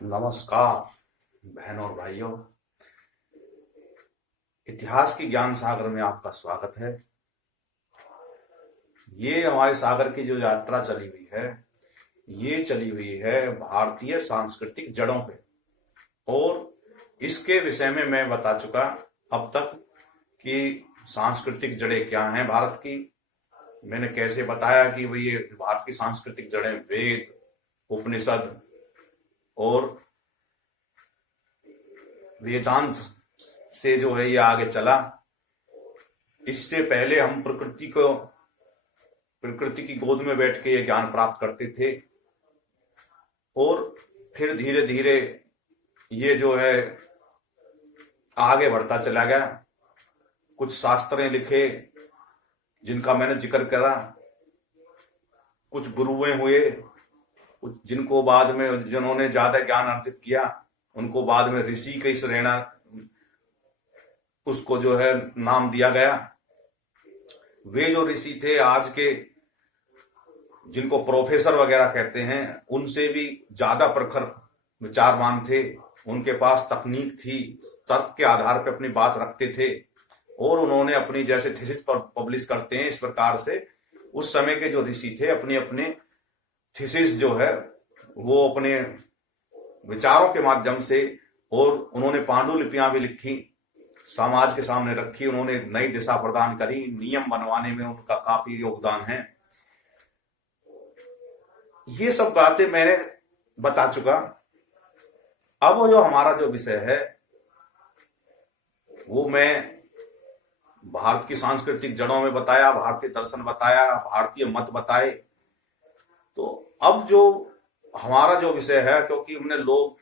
नमस्कार बहनों और भाइयों। इतिहास की ज्ञान सागर में आपका स्वागत है। ये हमारे सागर की जो यात्रा चली हुई है, ये चली हुई है भारतीय सांस्कृतिक जड़ों पे। और इसके विषय में मैं बता चुका अब तक कि सांस्कृतिक जड़ें क्या हैं भारत की। मैंने कैसे बताया कि भाई ये भारत की सांस्कृतिक जड़ें वेद, उपनिषद और वेदांत से जो है ये आगे चला। इससे पहले हम प्रकृति की गोद में बैठ के ये ज्ञान प्राप्त करते थे और फिर धीरे धीरे ये जो है आगे बढ़ता चला गया। कुछ शास्त्रें लिखे जिनका मैंने जिक्र करा, कुछ गुरुएं हुए जिनको बाद में जिन्होंने ज्यादा ज्ञान अर्जित किया उनको बाद में ऋषि की श्रेणी उसको जो है नाम दिया गया। वे जो ऋषि थे आज के जिनको प्रोफेसर वगैरह कहते हैं उनसे भी ज्यादा प्रखर विचारवान थे। उनके पास तकनीक थी, तर्क के आधार पर अपनी बात रखते थे और उन्होंने अपनी जैसे थीसिस पर पब्लिश करते हैं इस प्रकार से उस समय के जो ऋषि थे अपने अपने थीसिस जो है वो अपने विचारों के माध्यम से, और उन्होंने पांडुलिपियां भी लिखी, समाज के सामने रखी, उन्होंने नई दिशा प्रदान करी, नियम बनवाने में उनका काफी योगदान है। ये सब बातें मैंने बता चुका। अब जो हमारा जो विषय है वो मैं भारत की सांस्कृतिक जड़ों में बताया, भारतीय दर्शन बताया, भारतीय मत बताए। तो अब जो हमारा जो विषय है, क्योंकि हमने लोग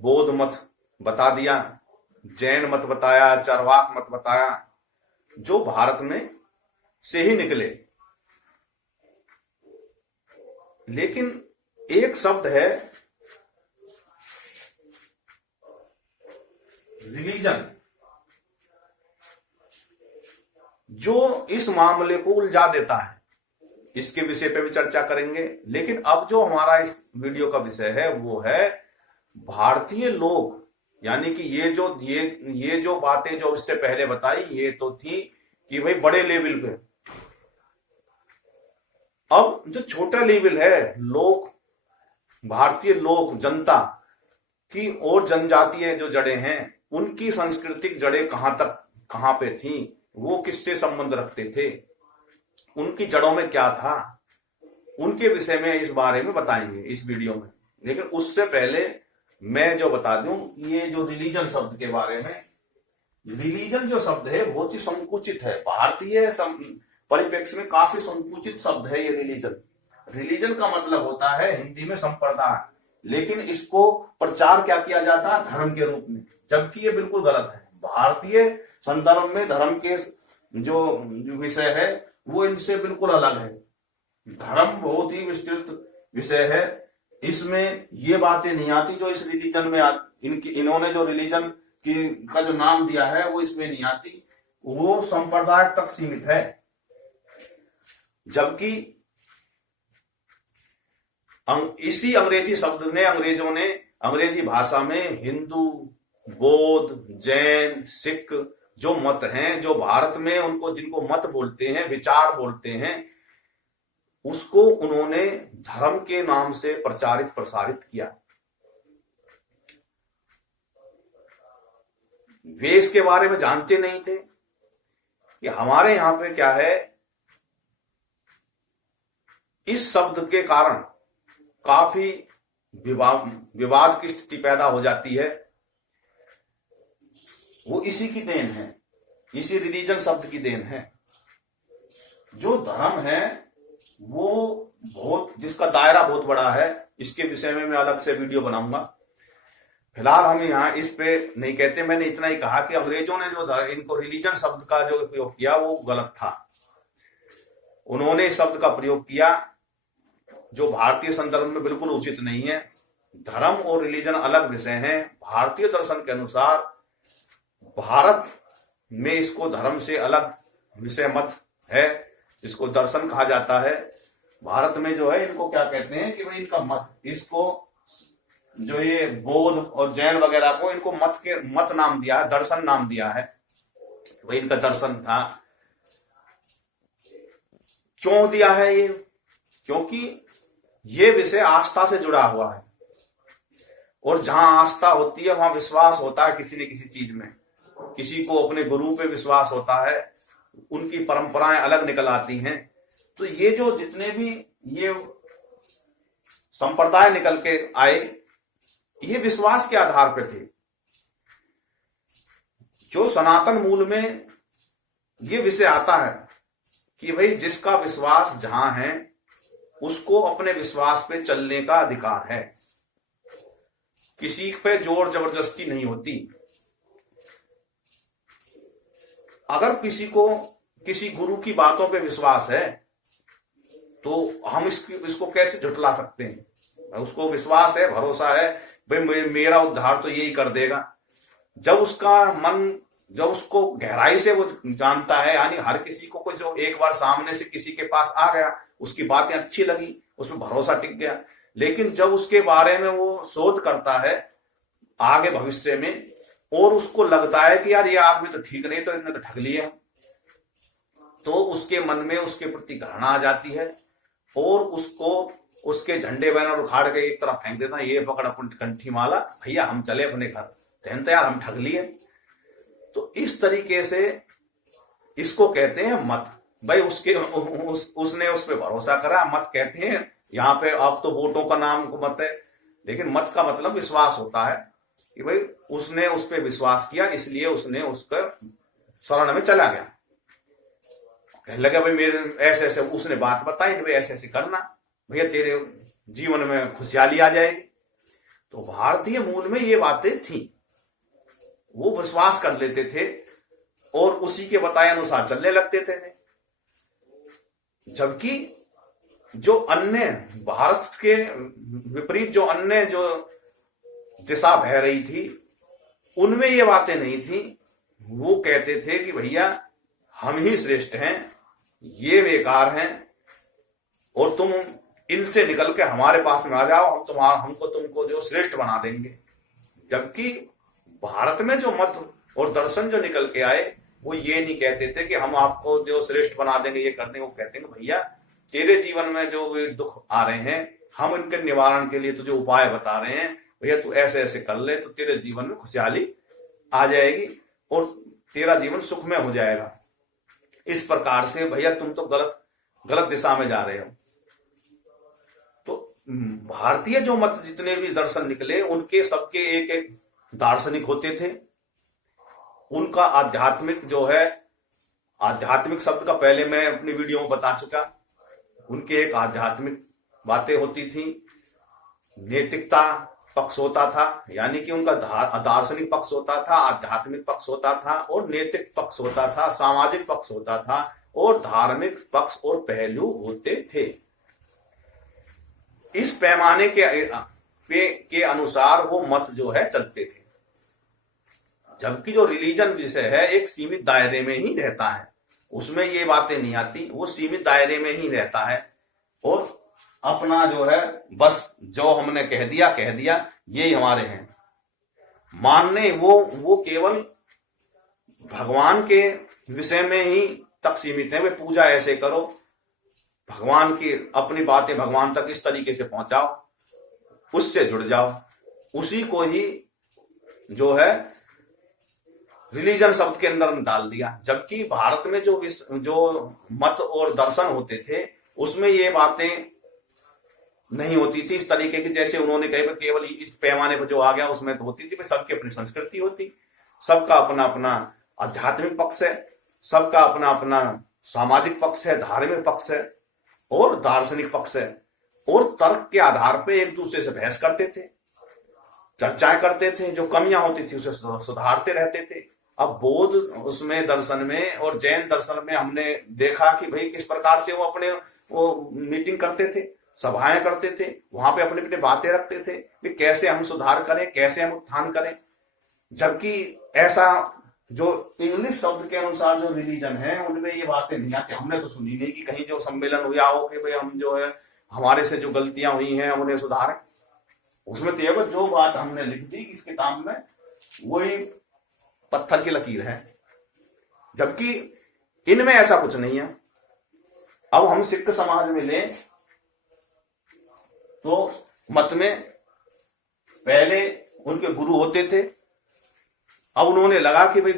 बौद्ध मत बता दिया, जैन मत बताया, चरवाक मत बताया, जो भारत में से ही निकले। लेकिन एक शब्द है रिलीजन, जो इस मामले को उलझा देता है। इसके विषय पे भी चर्चा करेंगे। लेकिन अब जो हमारा इस वीडियो का विषय है वो है भारतीय लोग, यानी कि ये जो बातें जो इससे पहले बताई ये तो थी कि भाई बड़े लेवल पे। अब जो छोटा लेवल है, लोग, भारतीय लोग, जनता की और जनजातीय जो जड़ें हैं उनकी सांस्कृतिक जड़ें कहां पे थी, वो किससे संबंध रखते थे, उनकी जड़ों में क्या था, उनके विषय में इस बारे में बताएंगे इस वीडियो में। लेकिन उससे पहले मैं जो बता दूं ये जो रिलीजन शब्द के बारे में, रिलीजन जो शब्द है बहुत ही संकुचित है। भारतीय परिप्रेक्ष्य में काफी संकुचित शब्द है ये रिलीजन। रिलीजन का मतलब होता है हिंदी में संप्रदाय, लेकिन इसको प्रचार क्या किया जाता है, धर्म के रूप में, जबकि ये बिल्कुल गलत है। भारतीय संदर्भ में धर्म के जो विषय है वो इनसे बिल्कुल अलग है। धर्म बहुत ही विस्तृत विषय है, इसमें ये बातें नहीं आती जो इस रिलीजन में इन्होंने जो रिलीजन का जो नाम दिया है वो इसमें नहीं आती, वो संप्रदाय तक सीमित है। जबकि इसी अंग्रेजी शब्द ने अंग्रेजी भाषा में हिंदू, बौद्ध, जैन, सिख जो मत हैं, जो भारत में उनको जिनको मत बोलते हैं, विचार बोलते हैं, उसको उन्होंने धर्म के नाम से प्रसारित किया। वे इसके बारे में जानते नहीं थे कि हमारे यहां पे क्या है। इस शब्द के कारण काफी विवाद की स्थिति पैदा हो जाती है। वो इसी की देन है, इसी रिलीजन शब्द की देन है। जो धर्म है वो जिसका दायरा बहुत बड़ा है, इसके विषय में मैं अलग से वीडियो बनाऊंगा। फिलहाल हम यहाँ इस पे नहीं कहते। मैंने इतना ही कहा कि अंग्रेजों ने जो इनको रिलीजन शब्द का जो प्रयोग किया वो गलत था। उन्होंने इस शब्द का प्रयोग किया जो भारतीय संदर्भ में बिल्कुल उचित नहीं है। धर्म और रिलीजन अलग विषय हैं। भारतीय दर्शन के अनुसार भारत में इसको धर्म से अलग विषय मत है, इसको दर्शन कहा जाता है। भारत में जो है इनको क्या कहते हैं कि भाई इनका मत, इसको जो ये बौद्ध और जैन वगैरह को, इनको मत नाम दिया है, दर्शन नाम दिया है, वही इनका दर्शन था। क्यों दिया है ये? क्योंकि ये विषय आस्था से जुड़ा हुआ है, और जहां आस्था होती है वहां विश्वास होता है किसी न किसी चीज में। किसी को अपने गुरु पे विश्वास होता है, उनकी परंपराएं अलग निकल आती हैं। तो ये जो जितने भी ये संप्रदाय निकल के आए, ये विश्वास के आधार पे थे। जो सनातन मूल में ये विषय आता है कि भाई जिसका विश्वास जहां है उसको अपने विश्वास पे चलने का अधिकार है, किसी पे जोर जबरदस्ती नहीं होती। अगर किसी को किसी गुरु की बातों पे विश्वास है तो हम इसको कैसे झुठला सकते हैं? उसको विश्वास है, भरोसा है, भाई मेरा उद्धार तो यही कर देगा। जब उसका मन, जब उसको गहराई से वो जानता है, यानी हर किसी को कोई जो एक बार सामने से किसी के पास आ गया, उसकी बातें अच्छी लगी, उसमें भरोसा टिक गया, लेकिन जब उसके बारे में वो शोध करता है आगे भविष्य में, और उसको लगता है कि यार ये आदमी तो ठीक नहीं, तो इन्होंने तो ठग लिया, तो उसके मन में उसके प्रति घृणा आ जाती है, और उसको उसके झंडे बैनर उखाड़ के एक तरफ फेंक देता है, ये पकड़ अपन कंठी माला, भैया हम चले अपने घर, तो यार हम ठग लिए। तो इस तरीके से इसको कहते हैं मत। भाई उसने उस पर भरोसा करा, मत कहते हैं। यहाँ पे अब तो वोटों का नाम को मत है, लेकिन मत का मतलब विश्वास होता है कि भाई उसने उस पर विश्वास किया, इसलिए उसने उसका शरण में चला गया। कहने लगा भाई मेरे ऐसे ऐसे, उसने बात बताई, भाई ऐसे ऐसे करना, भैया तेरे जीवन में खुशहाली आ जाएगी। तो भारतीय मूल में ये बातें थी, वो विश्वास कर लेते थे और उसी के बताए अनुसार चलने लगते थे। जबकि जो अन्य भारत के विपरीत जो अन्य जो दिशा बह रही थी, उनमें ये बातें नहीं थी। वो कहते थे कि भैया हम ही श्रेष्ठ हैं, ये बेकार हैं, और तुम इनसे निकल के हमारे पास में आ जाओ, हम तुमको जो श्रेष्ठ बना देंगे। जबकि भारत में जो मत और दर्शन जो निकल के आए, वो ये नहीं कहते थे कि हम आपको जो श्रेष्ठ बना देंगे, ये कर देंगे। वो कहते हैं भैया तेरे जीवन में जो दुख आ रहे हैं, हम इनके निवारण के लिए तुझे उपाय बता रहे हैं, भैया तू ऐसे ऐसे कर ले, तो तेरे जीवन में खुशहाली आ जाएगी और तेरा जीवन सुख में हो जाएगा। इस प्रकार से भैया तुम तो गलत दिशा में जा रहे हो। तो भारतीय जो मत जितने भी दर्शन निकले, उनके सबके एक एक दार्शनिक होते थे। उनका आध्यात्मिक जो है, आध्यात्मिक शब्द का पहले मैं अपनी वीडियो में बता चुका, उनके एक आध्यात्मिक बातें होती थी। नैतिकता पक्ष होता था, यानी कि उनका दार्शनिक पक्ष होता था, आध्यात्मिक पक्ष होता था, और नैतिक पक्ष होता था, सामाजिक पक्ष होता था, और धार्मिक पक्ष और पहलू होते थे। इस पैमाने के अनुसार वो मत जो है चलते थे। जबकि जो रिलीजन विषय है एक सीमित दायरे में ही रहता है, उसमें ये बातें नहीं आती, वो सीमित दायरे में ही रहता है, और अपना जो है बस जो हमने कह दिया ये हमारे हैं मानने, वो केवल भगवान के विषय में ही तक सीमित है। वे पूजा ऐसे करो, भगवान की अपनी बातें भगवान तक इस तरीके से पहुंचाओ, उससे जुड़ जाओ, उसी को ही जो है रिलीजन शब्द के अंदर डाल दिया। जबकि भारत में जो मत और दर्शन होते थे, उसमें ये बातें नहीं होती थी इस तरीके की, जैसे उन्होंने कहा केवल इस पैमाने पर जो आ गया उसमें तो होती थी। सबकी अपनी संस्कृति होती, सबका अपना अपना आध्यात्मिक पक्ष है, सबका अपना अपना सामाजिक पक्ष है, धार्मिक पक्ष है और दार्शनिक पक्ष है, और तर्क के आधार पर एक दूसरे से बहस करते थे, चर्चाएं करते थे, जो कमियां होती थी उसे सुधारते रहते थे। अब बौद्ध उसमें दर्शन में और जैन दर्शन में हमने देखा कि भाई किस प्रकार से वो मीटिंग करते थे, सभाएं करते थे, वहां पे अपने अपने बातें रखते थे कि कैसे हम सुधार करें, कैसे हम उत्थान करें। जबकि ऐसा जो इंग्लिश शब्द के अनुसार जो रिलीजन है, उनमें ये बातें नहीं आती। हमने तो सुनी नहीं कि कहीं जो सम्मेलन हुआ हो कि भाई हम जो है हमारे से जो गलतियां हुई हैं उन्हें सुधारें। उसमें तो ये जो बात हमने लिख दी इस किताब में वही पत्थर की लकीर है, जबकि इनमें ऐसा कुछ नहीं है। अब हम सिख समाज में लें तो मत में पहले उनके गुरु होते थे। अब उन्होंने लगा कि भाई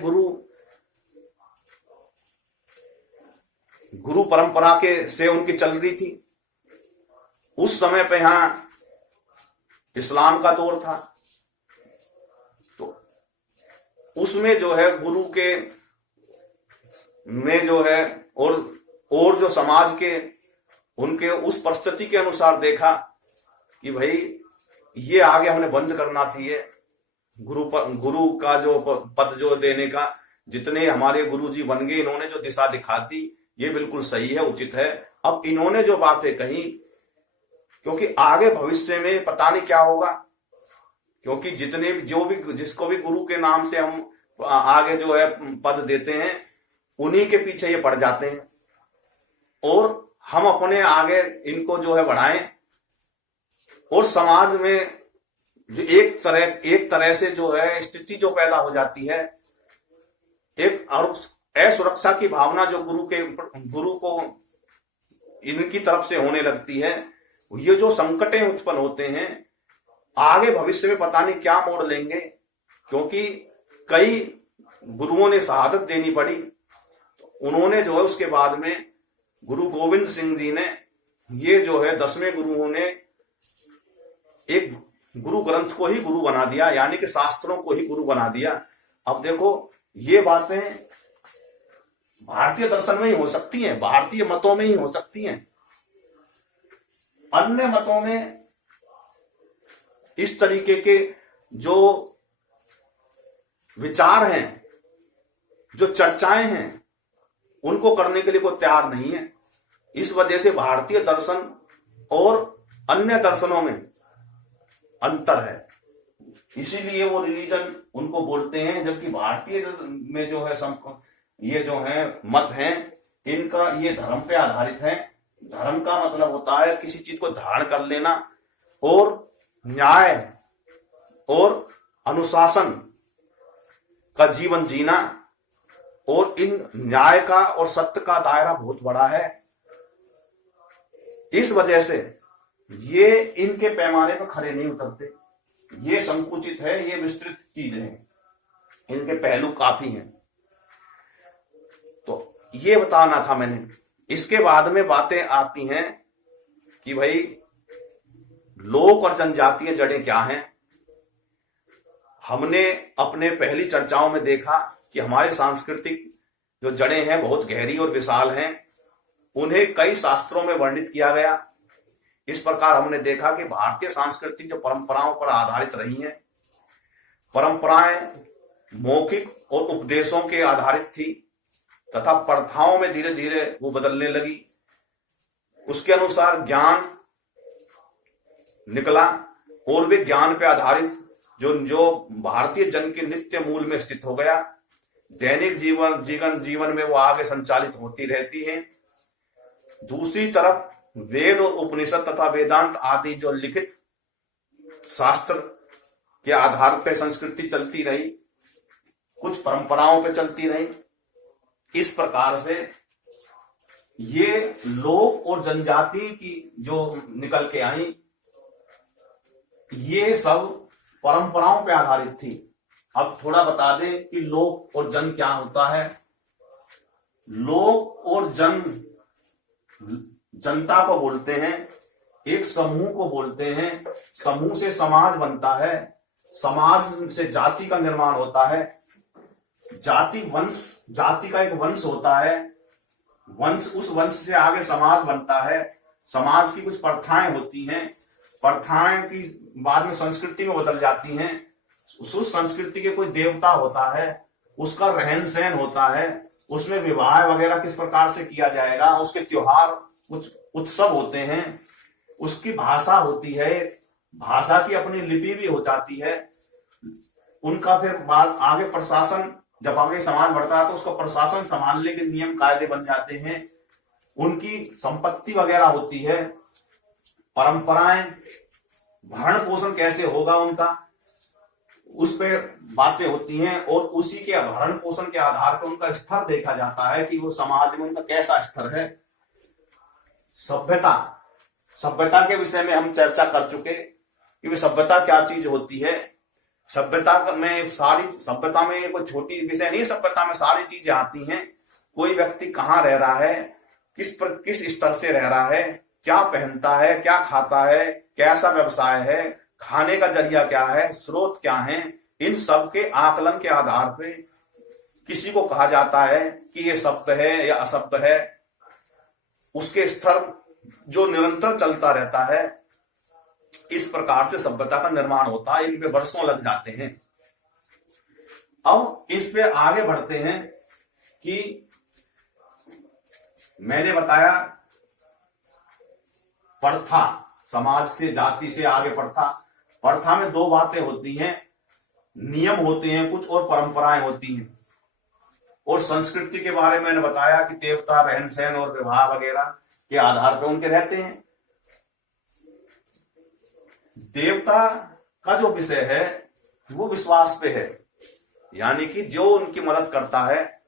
गुरु परंपरा के से उनकी चल रही थी। उस समय पे यहां इस्लाम का दौर था, तो उसमें जो है गुरु के में जो है और जो समाज के उनके उस परिस्थिति के अनुसार देखा कि भाई ये आगे हमने बंद करना चाहिए। गुरु का जो पद जो देने का, जितने हमारे गुरु जी बन गए, इन्होंने जो दिशा दिखा दी ये बिल्कुल सही है, उचित है। अब इन्होंने जो बातें कही, क्योंकि आगे भविष्य में पता नहीं क्या होगा, क्योंकि जितने भी जिसको भी गुरु के नाम से हम आगे जो है पद देते हैं उन्हीं के पीछे ये पड़ जाते हैं, और हम अपने आगे इनको जो है बढ़ाएं, और समाज में जो एक तरह से जो है स्थिति जो पैदा हो जाती है, एक असुरक्षा की भावना जो गुरु को इनकी तरफ से होने लगती है। ये जो संकटें उत्पन्न होते हैं आगे भविष्य में पता नहीं क्या मोड़ लेंगे, क्योंकि कई गुरुओं ने शहादत देनी पड़ी। तो उन्होंने जो है उसके बाद में गुरु गोविंद सिंह जी ने, ये जो है 10वें गुरुओं ने एक गुरु ग्रंथ को ही गुरु बना दिया, यानी कि शास्त्रों को ही गुरु बना दिया। अब देखो ये बातें भारतीय दर्शन में ही हो सकती हैं, भारतीय मतों में ही हो सकती हैं। अन्य मतों में इस तरीके के जो विचार हैं, जो चर्चाएं हैं, उनको करने के लिए कोई तैयार नहीं है। इस वजह से भारतीय दर्शन और अन्य दर्शनों में अंतर है, इसीलिए वो रिलीजन उनको बोलते हैं। जबकि भारतीय में जो है ये जो है मत हैं, इनका ये धर्म पे आधारित है। धर्म का मतलब होता है किसी चीज को धारण कर लेना और न्याय और अनुशासन का जीवन जीना, और इन न्याय का और सत्य का दायरा बहुत बड़ा है। इस वजह से ये इनके पैमाने पर खड़े नहीं उतरते, ये संकुचित है, ये विस्तृत चीज है, इनके पहलू काफी हैं। तो ये बताना था मैंने। इसके बाद में बातें आती हैं कि भाई लोक और जनजातीय जड़ें क्या हैं। हमने अपने पहली चर्चाओं में देखा कि हमारे सांस्कृतिक जो जड़ें हैं बहुत गहरी और विशाल हैं, उन्हें कई शास्त्रों में वर्णित किया गया। इस प्रकार हमने देखा कि भारतीय सांस्कृतिक जो परंपराओं पर आधारित रही हैं, परंपराएं मौखिक और उपदेशों के आधारित थी, तथा प्रथाओं में धीरे धीरे वो बदलने लगी। उसके अनुसार ज्ञान निकला, और वे ज्ञान पे आधारित जो भारतीय जन के नित्य मूल में स्थित हो गया। दैनिक जीवन में वो आगे संचालित होती रहती है। दूसरी तरफ वेद और उपनिषद तथा वेदांत आदि जो लिखित शास्त्र के आधार पर संस्कृति चलती रही, कुछ परंपराओं पे चलती रही। इस प्रकार से ये लोक और जनजाति की जो निकल के आई, ये सब परंपराओं पे आधारित थी। अब थोड़ा बता दें कि लोक और जन क्या होता है। लोक और जन जनता को बोलते हैं, एक समूह को बोलते हैं। समूह से समाज बनता है, समाज से जाति का निर्माण होता है। जाति का एक वंश होता है, उस वंश से आगे समाज बनता है। समाज की कुछ प्रथाएं होती हैं, प्रथाएं की बाद में संस्कृति में बदल जाती हैं। उस संस्कृति के कोई देवता होता है, उसका रहन सहन होता है, उसमें विवाह वगैरह किस प्रकार से किया जाएगा, उसके त्योहार कुछ उत्सव होते हैं, उसकी भाषा होती है, भाषा की अपनी लिपि भी हो जाती है। उनका फिर बाद आगे प्रशासन, जब आगे समाज बढ़ता है तो उसका प्रशासन संभालने के नियम कायदे बन जाते हैं। उनकी संपत्ति वगैरह होती है। परंपराएं भरण पोषण कैसे होगा उनका, उस पे बातें होती हैं। और उसी के भरण पोषण के आधार पर उनका स्तर देखा जाता है कि वो समाज में उनका कैसा स्तर है। सभ्यता, सभ्यता के विषय में हम चर्चा कर चुके कि सभ्यता क्या चीज होती है। सभ्यता में ये कोई छोटी विषय नहीं, सभ्यता में सारी चीजें आती हैं। कोई व्यक्ति कहाँ रह रहा है, किस स्तर से रह रहा है, क्या पहनता है, क्या खाता है, कैसा व्यवसाय है, खाने का जरिया क्या है, स्रोत क्या है, इन सब के आकलन के आधार पे किसी को कहा जाता है कि ये सभ्य है या असभ्य है। उसके स्तर जो निरंतर चलता रहता है, इस प्रकार से सभ्यता का निर्माण होता है। इन पे वर्षों लग जाते हैं। अब इस पे आगे बढ़ते हैं कि मैंने बताया प्रथा, समाज से, जाति से आगे प्रथा। प्रथा में दो बातें होती हैं, नियम होते हैं कुछ और परंपराएं होती हैं। और संस्कृति के बारे में मैंने बताया कि देवता रहन सहन और व्यवहार वगैरह के आधार पर उनके रहते हैं। देवता का जो विषय है वो विश्वास पे है, यानी कि जो उनकी मदद करता है।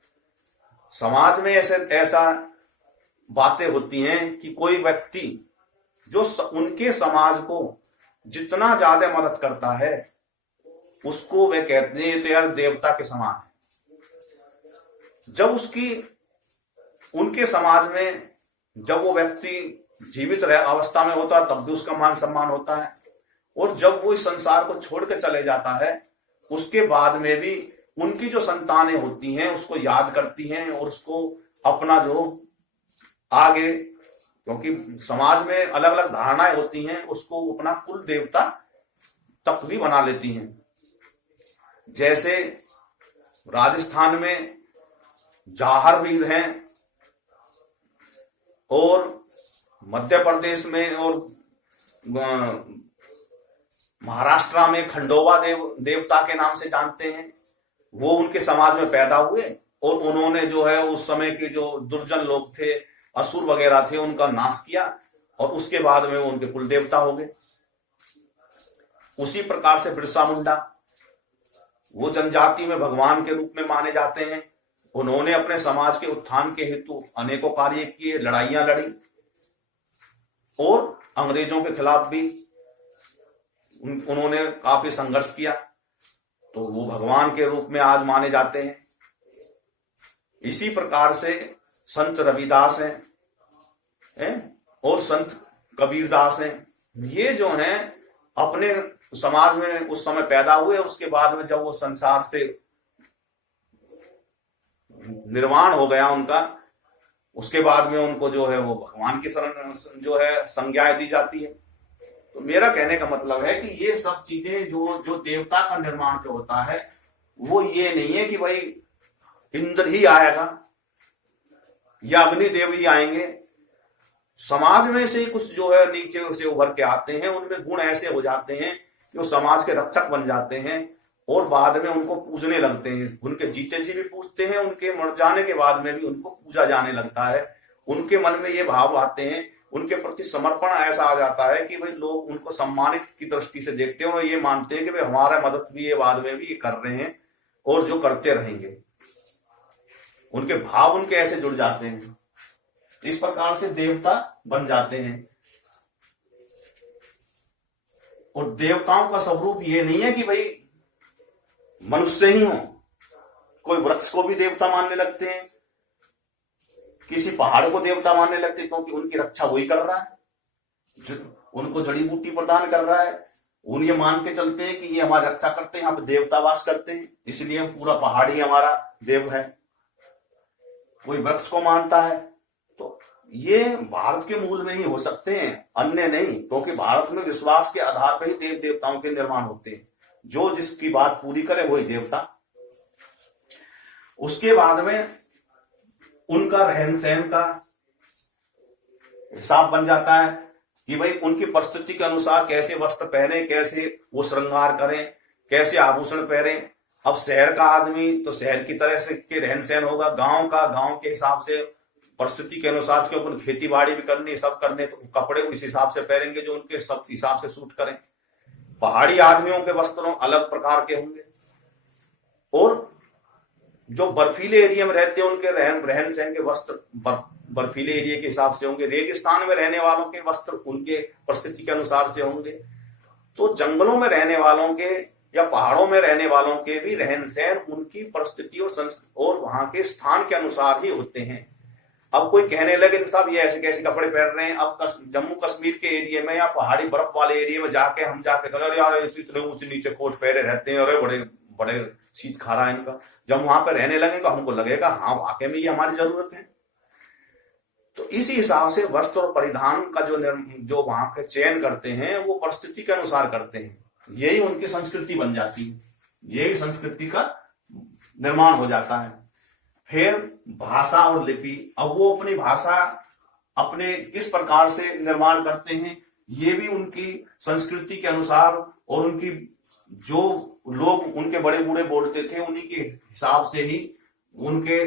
समाज में ऐसा बातें होती हैं कि कोई व्यक्ति जो उनके समाज को जितना ज्यादा मदद करता है उसको वे कहते हैं तो यार देवता के समान है। जब उनके समाज में जब वो व्यक्ति जीवित अवस्था में होता है तब भी उसका मान सम्मान होता है, और जब वो इस संसार को छोड़ के चले जाता है उसके बाद में भी उनकी जो संतानें होती हैं उसको याद करती हैं और उसको अपना जो आगे, क्योंकि समाज में अलग अलग धारणाएं होती हैं, उसको अपना कुल देवता तक भी बना लेती हैं। जैसे राजस्थान में जाहर वीर हैं और मध्य प्रदेश में और महाराष्ट्र में खंडोबा देवता के नाम से जानते हैं। वो उनके समाज में पैदा हुए और उन्होंने जो है उस समय के जो दुर्जन लोग थे, असुर वगैरह थे, उनका नाश किया और उसके बाद में वो उनके कुल देवता हो गए। उसी प्रकार से बिरसा मुंडा, वो जनजाति में भगवान के रूप में माने जाते हैं। उन्होंने अपने समाज के उत्थान के हेतु अनेकों कार्य किए, लड़ाइयां लड़ी और अंग्रेजों के खिलाफ भी उन्होंने काफी संघर्ष किया, तो वो भगवान के रूप में आज माने जाते हैं। इसी प्रकार से संत रविदास हैं और संत कबीरदास हैं। ये जो हैं अपने समाज में उस समय पैदा हुए, उसके बाद में जब वो संसार से निर्वाण हो गया उनका, उसके बाद में उनको जो है वो भगवान की शरण जो है संज्ञाएं दी जाती है। तो मेरा कहने का मतलब है कि ये सब चीजें जो देवता का निर्माण जो होता है वो ये नहीं है कि भाई इंद्र ही आएगा या अग्निदेव ही आएंगे। समाज में से कुछ जो है नीचे से उभर के आते हैं, उनमें गुण ऐसे हो जाते हैं कि वो समाज के रक्षक बन जाते हैं और बाद में उनको पूजने लगते हैं। उनके जीते जी भी पूजते हैं, उनके मर जाने के बाद में भी उनको पूजा जाने लगता है। उनके मन में ये भाव आते हैं, उनके प्रति समर्पण ऐसा आ जाता है कि भाई लोग उनको सम्मानित की दृष्टि से देखते हैं और ये मानते हैं कि भाई हमारा मदद भी ये बाद में भी ये कर रहे हैं और जो करते रहेंगे। उनके भाव उनके ऐसे जुड़ जाते हैं, इस प्रकार से देवता बन जाते हैं। और देवताओं का स्वरूप ये नहीं है कि भाई मनुष्य ही हो, कोई वृक्ष को भी देवता मानने लगते हैं, किसी पहाड़ को देवता मानने लगते हैं, क्योंकि उनकी रक्षा वही कर रहा है, उनको जड़ी बूटी प्रदान कर रहा है। उन ये मान के चलते हैं कि ये हमारी रक्षा करते हैं, यहाँ पे देवता वास करते हैं, इसलिए पूरा पहाड़ ही हमारा देव है। कोई वृक्ष को मानता है, तो ये भारत के मूल में ही हो सकते हैं, अन्य नहीं, क्योंकि भारत में विश्वास के आधार पर ही देव देवताओं के निर्माण होते हैं। जो जिसकी बात पूरी करे वही देवता। उसके बाद में उनका रहन सहन का हिसाब बन जाता है कि भाई उनकी परिस्थिति के अनुसार कैसे वस्त्र पहने, कैसे वो श्रृंगार करें, कैसे आभूषण पहने। अब शहर का आदमी तो शहर की तरह से के रहन सहन होगा, गांव का गांव के हिसाब से परिस्थिति के अनुसार, क्योंकि खेती बाड़ी भी करनी, सब करने, तो कपड़े उस हिसाब से पहनेंगे जो उनके सब हिसाब से सूट करें। पहाड़ी आदमियों के वस्त्रों अलग प्रकार के होंगे, और जो बर्फीले एरिया में रहते हैं उनके रहन सहन के वस्त्र बर्फीले एरिया के हिसाब से होंगे। रेगिस्तान में रहने वालों के वस्त्र उनके परिस्थिति के अनुसार से होंगे। तो जंगलों में रहने वालों के या पहाड़ों में रहने वालों के भी रहन सहन उनकी परिस्थिति और वहां के स्थान के अनुसार ही होते हैं। अब कोई कहने लगे साहब ये ऐसे कैसे कपड़े पहन रहे हैं, अब जम्मू कश्मीर के एरिया में या पहाड़ी बर्फ वाले एरिया में जाके हम जाके अरे यार इतने ऊंचे नीचे कोट पहने रहते हैं, अरे बड़े बड़े शीत खा रहा है इनका। जब वहां पर रहने लगेगा हमको लगेगा हाँ वाकई में ये हमारी जरूरत है। तो इसी हिसाब से वस्त्र और परिधान का जो वहां के चयन करते हैं वो परिस्थिति के अनुसार करते हैं। यही उनकी संस्कृति बन जाती है, यही संस्कृति का निर्माण हो जाता है। फिर भाषा और लिपि, अब वो अपनी भाषा अपने किस प्रकार से निर्माण करते हैं ये भी उनकी संस्कृति के अनुसार, और उनकी जो लोग उनके बड़े बूढ़े बोलते थे उन्हीं के हिसाब से ही उनके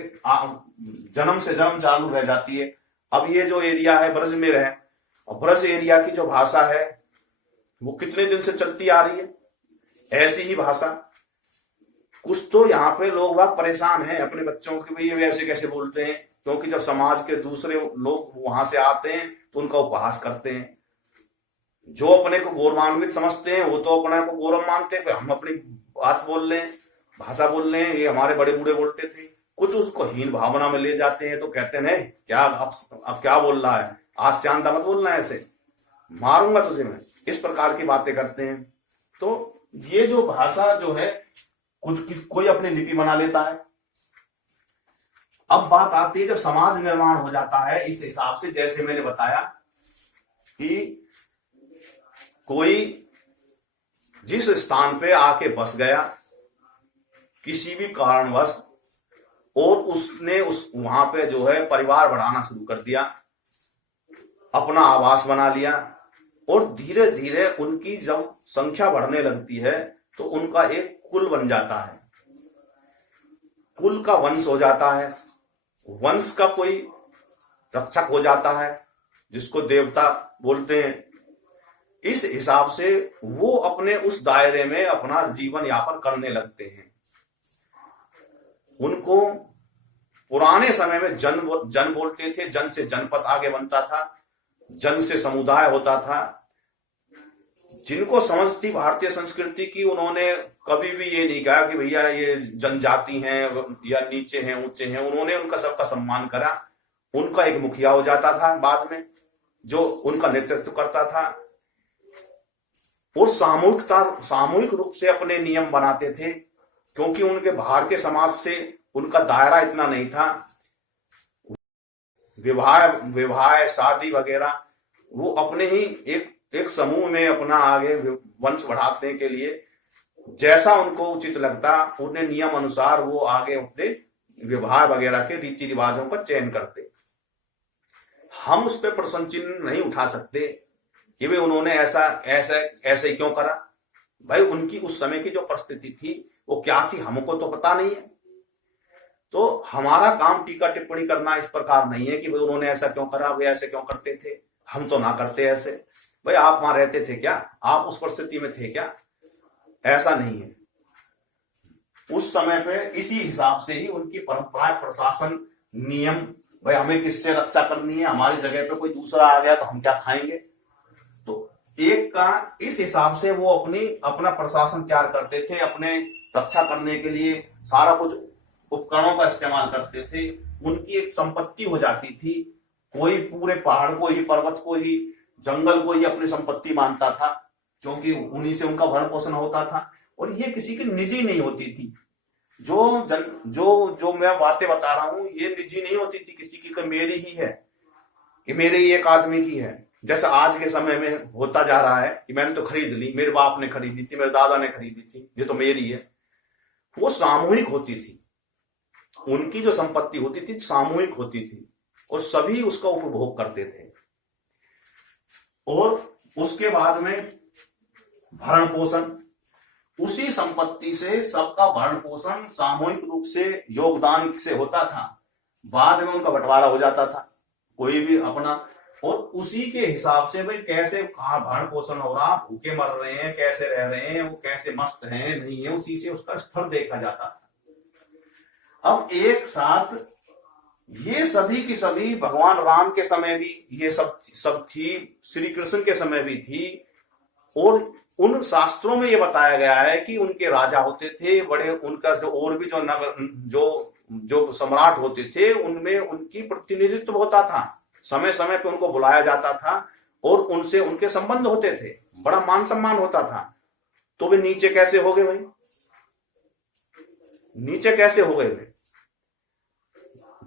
जन्म से जन्म चालू रह जाती है। अब ये जो एरिया है ब्रज में रहे, और ब्रज एरिया की जो भाषा है वो कितने दिन से चलती आ रही है, ऐसी ही भाषा। कुछ तो यहाँ पे लोग बाग परेशान हैं अपने बच्चों के, भाई ये ऐसे कैसे बोलते हैं, क्योंकि जब समाज के दूसरे लोग वहां से आते हैं तो उनका उपहास करते हैं। जो अपने को गौरवान्वित समझते हैं वो तो अपने को गौरव मानते हैं, हम अपनी बात बोल रहे हैं, भाषा बोल रहे हैं, ये हमारे बड़े बूढ़े बोलते थे। कुछ उसको हीन भावना में ले जाते हैं, तो कहते हैं क्या अब क्या बोल रहा है, आज शांत मत बोलना है, ऐसे मारूंगा तुझे मैं, इस प्रकार की बातें करते हैं। तो ये जो भाषा जो है कोई अपनी लिपि बना लेता है। अब बात आती है जब समाज निर्माण हो जाता है इस हिसाब से, जैसे मैंने बताया कि कोई जिस स्थान पे आके बस गया किसी भी कारणवश, और उसने वहां पे जो है परिवार बढ़ाना शुरू कर दिया, अपना आवास बना लिया, और धीरे धीरे उनकी जब संख्या बढ़ने लगती है तो उनका एक कुल बन जाता है, कुल का वंश हो जाता है, वंश का कोई रक्षक हो जाता है जिसको देवता बोलते हैं। इस हिसाब से वो अपने उस दायरे में अपना जीवन यापन करने लगते हैं। उनको पुराने समय में जन बोलते थे, जन से जनपद आगे बनता था, जन से समुदाय होता था। जिनको समझ थी भारतीय संस्कृति की उन्होंने कभी भी ये नहीं कहा कि भैया ये जनजाति हैं या नीचे हैं ऊंचे हैं, उन्होंने उनका सबका सम्मान करा। उनका एक मुखिया हो जाता था बाद में जो उनका नेतृत्व करता था, और सामूहिक रूप से अपने नियम बनाते थे, क्योंकि उनके बाहर के समाज से उनका दायरा इतना नहीं था। विवाह शादी वगैरह वो अपने ही एक समूह में अपना आगे वंश बढ़ाने के लिए जैसा उनको उचित लगता उन्हें नियम अनुसार वो आगे अपने विवाह वगैरह के रीति रिवाजों का चयन करते। हम उस पर प्रश्न चिन्ह नहीं उठा सकते कि भाई उन्होंने ऐसे क्यों करा। भाई उनकी उस समय की जो परिस्थिति थी वो क्या थी हमको तो पता नहीं है। तो हमारा काम टीका टिप्पणी करना इस प्रकार नहीं है कि भाई उन्होंने ऐसा क्यों करा, वे ऐसे क्यों करते थे, हम तो ना करते ऐसे। भाई आप वहां रहते थे क्या, आप उस परिस्थिति में थे क्या, ऐसा नहीं है। उस समय पे इसी हिसाब से ही उनकी परंपरा, प्रशासन, नियम, भाई हमें किससे रक्षा करनी है, हमारी जगह पे कोई दूसरा आ गया तो हम क्या खाएंगे। तो एक का इस हिसाब से वो अपना प्रशासन तैयार करते थे, अपने रक्षा करने के लिए सारा कुछ उपकरणों का इस्तेमाल करते थे। उनकी एक संपत्ति हो जाती थी, कोई पूरे पहाड़ को ही, पर्वत को ही, जंगल को ही अपनी संपत्ति मानता था, क्योंकि उन्हीं से उनका भरण पोषण होता था। और ये किसी की निजी नहीं होती थी। जो मैं बातें बता रहा हूं ये निजी नहीं होती थी किसी की, मेरी ही है कि मेरे ही एक आदमी की है। जैसा आज के समय में होता जा रहा है कि मैंने तो खरीद ली, मेरे बाप ने खरीदी थी, मेरे दादा ने खरीदी थी, ये तो मेरी है। वो सामूहिक होती थी, उनकी जो संपत्ति होती थी सामूहिक होती थी और सभी उसका उपभोग करते थे। और उसके बाद में भरण पोषण, उसी संपत्ति से सबका भरण पोषण सामूहिक रूप से योगदान से होता था। बाद में उनका बंटवारा हो जाता था, कोई भी अपना और उसी के हिसाब से भाई कैसे कहाँ भरण पोषण हो रहा, भूखे मर रहे हैं, कैसे रह रहे हैं, वो कैसे मस्त हैं नहीं है, उसी से उसका स्तर देखा जाता था। अब एक साथ ये सभी की सभी भगवान राम के समय भी ये सब थी, श्री कृष्ण के समय भी थी, और उन शास्त्रों में ये बताया गया है कि उनके राजा होते थे बड़े, उनका जो और भी जो नगर जो सम्राट होते थे उनमें उनकी प्रतिनिधित्व होता था, समय समय पे उनको बुलाया जाता था और उनसे उनके संबंध होते थे, बड़ा मान सम्मान होता था। तो वे नीचे कैसे हो गए भाई? नीचे कैसे हो गए भाई?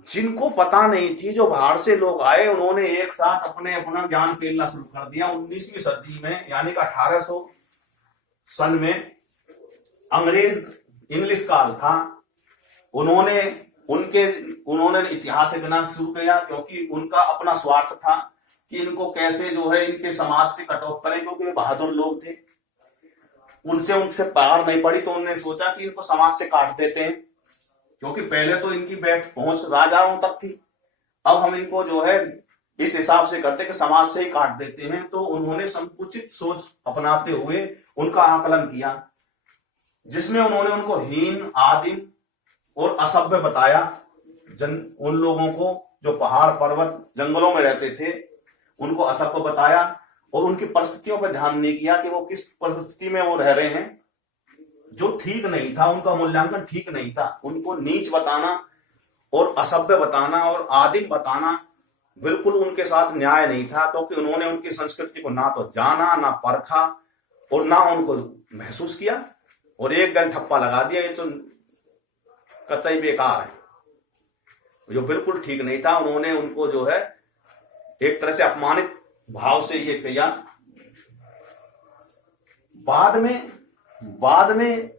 जिनको पता नहीं थी, जो बाहर से लोग आए, उन्होंने एक साथ अपना ज्ञान फैलाना शुरू कर दिया। 19वीं सदी में यानी कि 1800 सन में अंग्रेज इंग्लिश काल था, उन्होंने इतिहास लिखना शुरू किया, क्योंकि उनका अपना स्वार्थ था कि इनको कैसे जो है इनके समाज से कट ऑफ करें, क्योंकि वे बहादुर लोग थे, उनसे पार नहीं पड़ी, तो उन्होंने सोचा कि इनको समाज से काट देते हैं, क्योंकि पहले तो इनकी पहुंच राजाओं तक थी, अब हम इनको जो है इस हिसाब से करते कि समाज से ही काट देते हैं। तो उन्होंने संकुचित सोच अपनाते हुए उनका आकलन किया, जिसमें उन्होंने उनको हीन, आदिम और असभ्य बताया। उन लोगों को जो पहाड़ पर्वत जंगलों में रहते थे उनको असभ्य बताया, और उनकी परिस्थितियों पर ध्यान नहीं किया कि वो किस परिस्थिति में वो रह रहे हैं, जो ठीक नहीं था, उनका मूल्यांकन ठीक नहीं था। उनको नीच बताना और असभ्य बताना और आदिम बताना बिल्कुल उनके साथ न्याय नहीं था, क्योंकि उन्होंने उनकी संस्कृति को ना तो जाना, ना परखा और ना उनको महसूस किया, और एक गन ठप्पा लगा दिया, ये तो कतई बेकार है, जो बिल्कुल ठीक नहीं था। उन्होंने उनको जो है एक तरह से अपमानित भाव से ये किया। बाद में